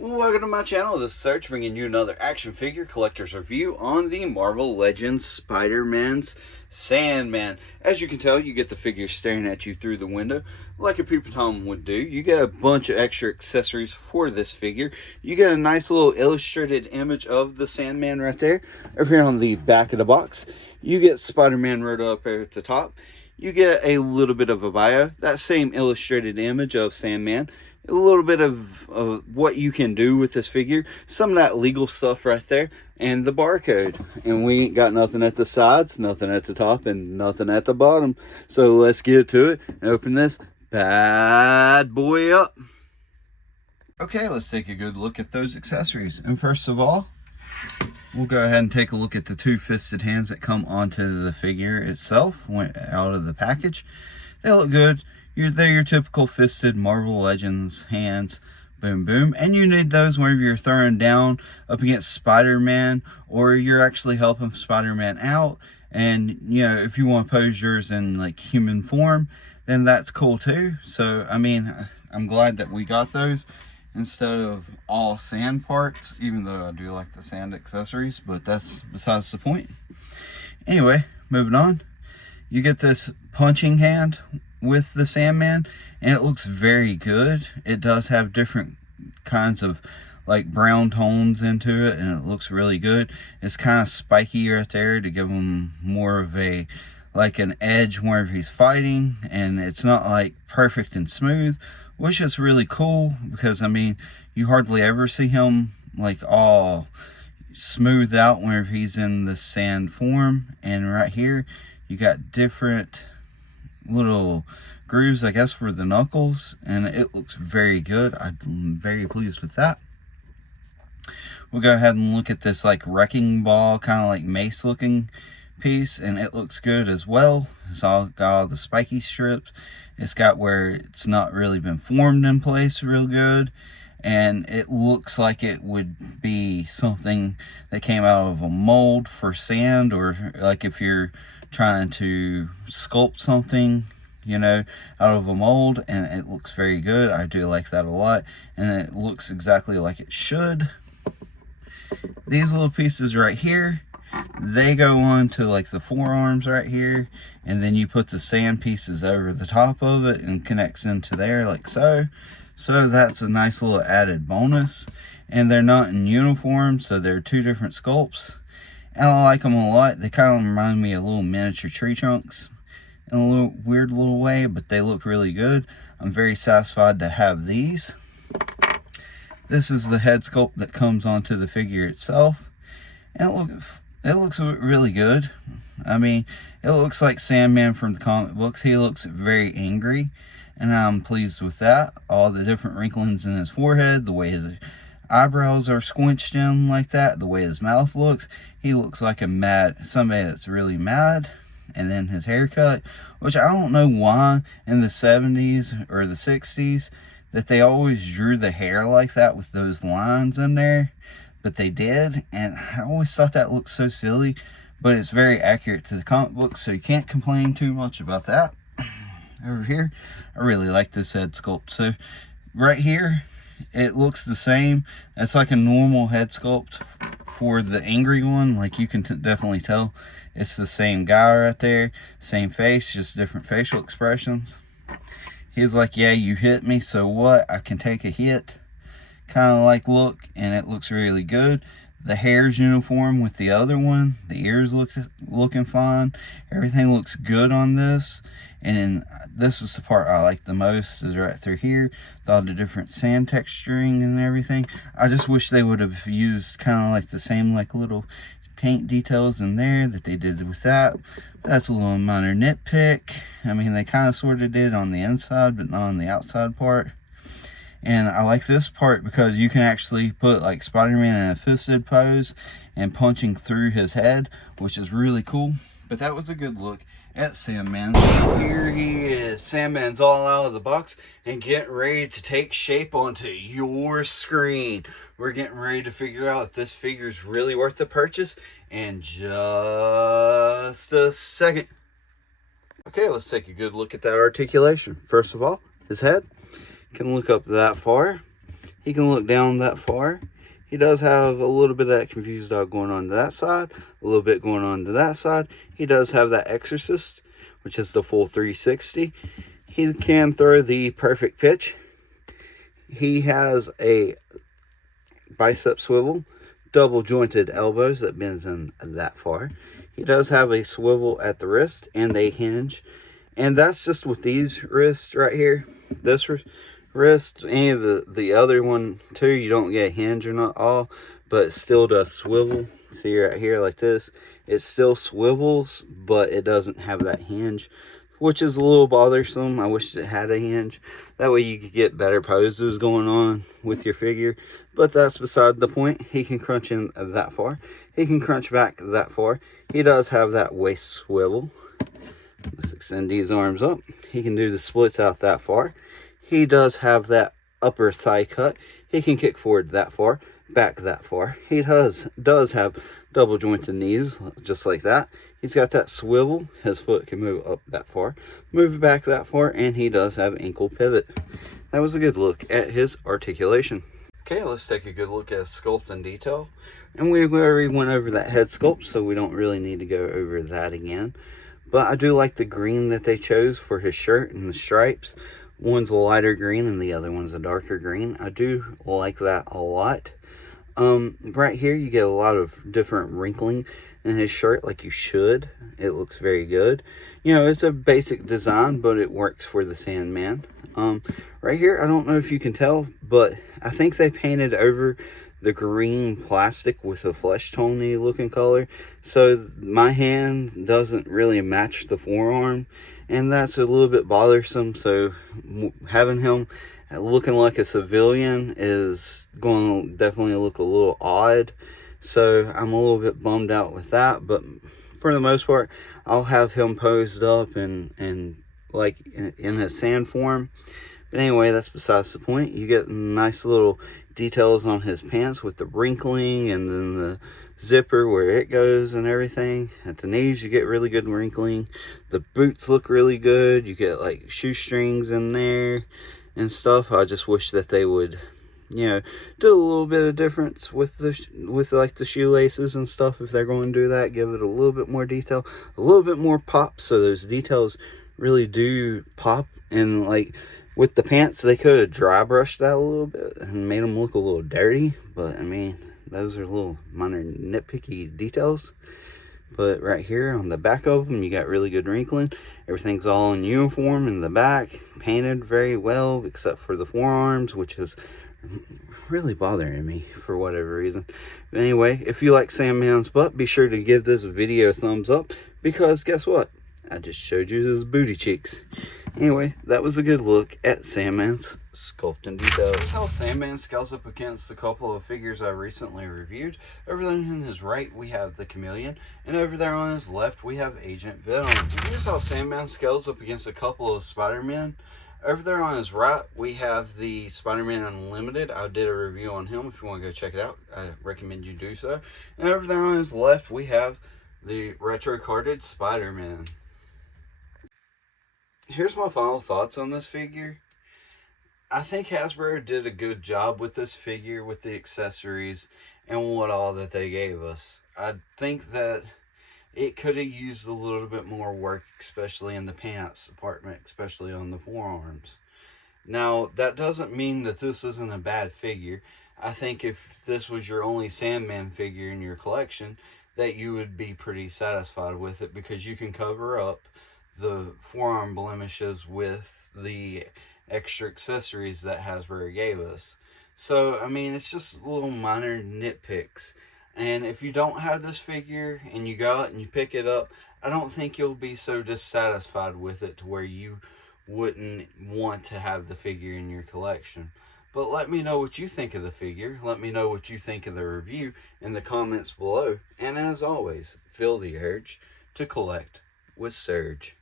Welcome to my channel. This is Search, bringing you another action figure collector's review on the Marvel Legends Spider-Man's Sandman. As you can tell, you get the figure staring at you through the window like a Peeping Tom would do. You get a bunch of extra accessories for this figure. You get a nice little illustrated image of the Sandman right there. Over here on the back of the box, you get Spider-Man wrote up there at the top. You get a little bit of a bio, that same illustrated image of Sandman. A little bit of what you can do with this figure, some of that legal stuff right there, and the barcode. And we ain't got nothing at the sides, nothing at the top, and nothing at the bottom. So let's get to it and open this bad boy up. Okay, let's take a good look at those accessories. And first of all, we'll go ahead and take a look at the two fisted hands that come onto the figure itself, went out of the package. They look good. They're your typical fisted Marvel Legends hands. Boom, boom. And you need those whenever you're throwing down up against Spider-Man, or you're actually helping Spider-Man out. And, you know, if you want to pose yours in, like, human form, then that's cool, too. So, I mean, I'm glad that we got those instead of all sand parts, even though I do like the sand accessories, but that's besides the point. Anyway, moving on. You get this punching hand with the Sandman, and it looks very good. It does have different kinds of like brown tones into it, and it looks really good. It's kind of spiky right there to give him more of a like an edge whenever he's fighting, and it's not like perfect and smooth, which is really cool because I mean you hardly ever see him like all smooth out whenever he's in the sand form. And right here you got different little grooves, I guess, for the knuckles, and it looks very good. I'm very pleased with that. We'll go ahead and look at this like wrecking ball, kind of like mace looking piece, and it looks good as well. It's all got all the spiky strips. It's got where it's not really been formed in place real good, and it looks like it would be something that came out of a mold for sand, or like if you're trying to sculpt something, you know, out of a mold. And it looks very good. I do like that a lot, and it looks exactly like it should. These little pieces right here, they go on to like the forearms right here, and then you put the sand pieces over the top of it and connects into there like so. So that's a nice little added bonus. And they're not in uniform, so they're two different sculpts, and I like them a lot. They kind of remind me of little miniature tree trunks in a little weird little way, but they look really good. I'm very satisfied to have these. This is the head sculpt that comes onto the figure itself, and it looks really good. I mean, it looks like Sandman from the comic books. He looks very angry, and I'm pleased with that. All the different wrinklings in his forehead, the way his eyebrows are squinched in like that, the way his mouth looks, he looks like somebody that's really mad. And then his haircut, which I don't know why in the 70s or the 60s that they always drew the hair like that with those lines in there, but they did, and I always thought that looked so silly, but it's very accurate to the comic book, so you can't complain too much about that. Over here, I really like this head sculpt. So right here, it looks the same. It's like a normal head sculpt for the angry one. Like you can definitely tell it's the same guy right there, same face, just different facial expressions. He's like, yeah, you hit me, so what? I can take a hit kind of like look, and it looks really good. The hair's uniform with the other one. The ears looking fine. Everything looks good on this. And this is the part I like the most, is right through here. All the different sand texturing and everything. I just wish they would have used kind of like the same like little paint details in there that they did with that. That's a little minor nitpick. I mean, they kind of sort of did on the inside, but not on the outside part. And I like this part because you can actually put like Spider-Man in a fisted pose and punching through his head, which is really cool. But that was a good look at Sandman. So here he is. Sandman's all out of the box and getting ready to take shape onto your screen. We're getting ready to figure out if this figure is really worth the purchase in just a second. Okay, let's take a good look at that articulation. First of all, his head can look up that far. He can look down that far. He does have a little bit of that confused dog going on to that side, a little bit going on to that side. He does have that exorcist, which is the full 360. He can throw the perfect pitch. He has a bicep swivel, double jointed elbows that bends in that far. He does have a swivel at the wrist and a hinge. And that's just with these wrists right here. This wrist and the other one too, you don't get a hinge or not all, but it still does swivel. See right here like this, it still swivels, but it doesn't have that hinge, which is a little bothersome. I wish it had a hinge. That way you could get better poses going on with your figure, but that's beside the point. He can crunch in that far. He can crunch back that far. He does have that waist swivel. Let's extend these arms up. He can do the splits out that far. He does have that upper thigh cut. He can kick forward that far, back that far. He does have double jointed knees, just like that. He's got that swivel. His foot can move up that far, move back that far, and he does have ankle pivot. That was a good look at his articulation. Okay, let's take a good look at sculpt and detail. And we already went over that head sculpt, so we don't really need to go over that again. But I do like the green that they chose for his shirt and the stripes. One's a lighter green and the other one's a darker green. I do like that a lot. Right here you get a lot of different wrinkling in his shirt, like you should. It looks very good. You know, it's a basic design, but it works for the Sandman. Right here, I don't know if you can tell, but I think they painted over the green plastic with a flesh tone-y looking color, so my hand doesn't really match the forearm, and that's a little bit bothersome. So having him looking like a civilian is going to definitely look a little odd, so I'm a little bit bummed out with that. But for the most part, I'll have him posed up and like in his sand form. But anyway, that's besides the point. You get nice little details on his pants with the wrinkling and then the zipper where it goes and everything. At the knees, you get really good wrinkling. The boots look really good. You get like shoestrings in there and stuff. I just wish that they would, you know, do a little bit of difference with like the shoelaces and stuff. If they're going to do that, give it a little bit more detail, a little bit more pop, so those details really do pop. And like with the pants, they could have dry brushed that a little bit and made them look a little dirty, but I mean, those are little minor nitpicky details. But right here on the back of them, you got really good wrinkling. Everything's all in uniform in the back, painted very well, except for the forearms, which is really bothering me for whatever reason. But anyway, if you like Sandman's butt, be sure to give this video a thumbs up, because guess what? I just showed you his booty cheeks. Anyway, that was a good look at Sandman's sculpt and details. Here's how Sandman scales up against a couple of figures I recently reviewed. Over there on his right, we have the Chameleon, and over there on his left, we have Agent Venom. And here's how Sandman scales up against a couple of Spider-Man. Over there on his right, we have the Spider-Man Unlimited. I did a review on him. If you want to go check it out, I recommend you do so. And over there on his left, we have the retro-carded Spider-Man. Here's my final thoughts on this figure. I think Hasbro did a good job with this figure, with the accessories and what all that they gave us. I think that it could have used a little bit more work, especially in the pants department, especially on the forearms. Now, that doesn't mean that this isn't a bad figure. I think if this was your only Sandman figure in your collection, that you would be pretty satisfied with it, because you can cover up the forearm blemishes with the extra accessories that Hasbro gave us. So, I mean, it's just little minor nitpicks. And if you don't have this figure and you go out and you pick it up, I don't think you'll be so dissatisfied with it to where you wouldn't want to have the figure in your collection. But let me know what you think of the figure. Let me know what you think of the review in the comments below. And as always, feel the urge to collect with Surge.